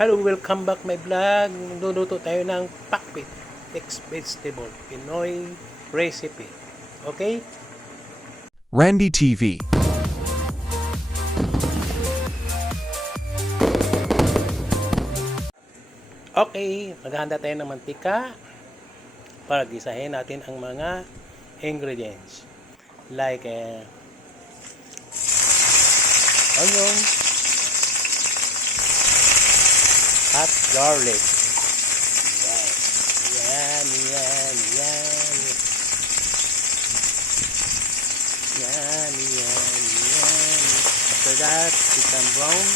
Hello, welcome back my vlog. Magluluto tayo ng pakbet, mixed vegetable, Pinoy recipe. Okay? Randy TV. Okay, maghahanda tayo ng mantika para gisahin natin ang mga ingredients. Like onion, hot garlic. Yan. After that, become brown.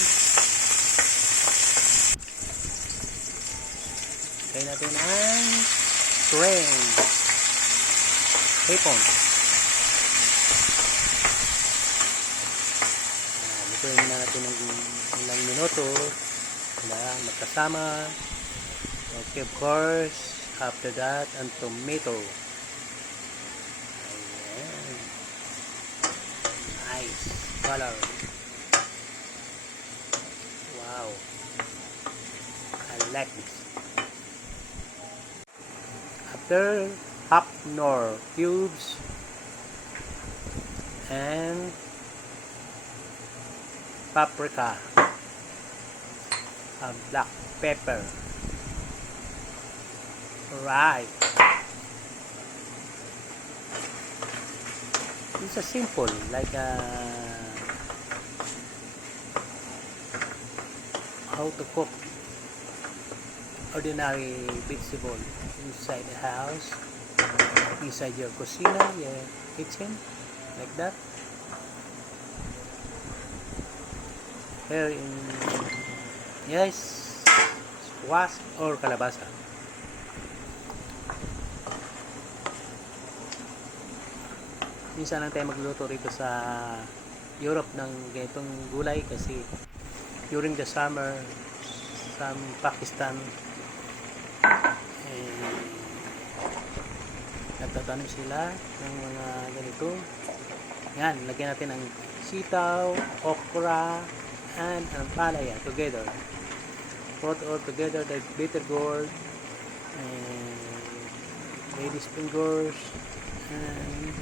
Kaya natin ang shrimp. Hipon. Lutuin na natin ng ilang minuto na magkasama. Okay, of course. After that, ang tomato. Ayan. Nice color. Wow. I like this. After, hop nor cubes and paprika, black pepper. Right. It's a simple, like how to cook ordinary vegetable inside the house, inside your kusina, your kitchen, like that. Here in, yes, squash or kalabasa. Minsan lang tayo magluto rito sa Europe ng ganitong gulay kasi during the summer sa Pakistan nagtatanim sila ng mga ganito. Yan, lagyan natin ang sitaw, okra, and ang palaya together. Put all together the bitter gourd and ladies fingers and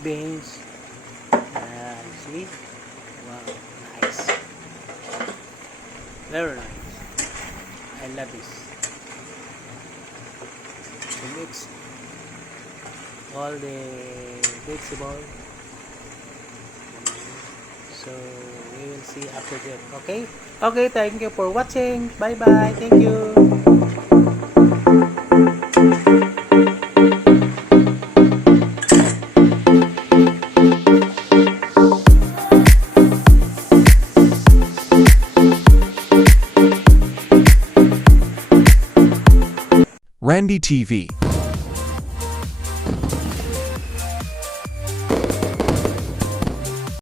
beans. See? Wow, nice. Very nice. I love this. To mix all the vegetable. So we will see after that. Okay? Okay, thank you for watching. Bye bye. Thank you. Randy TV.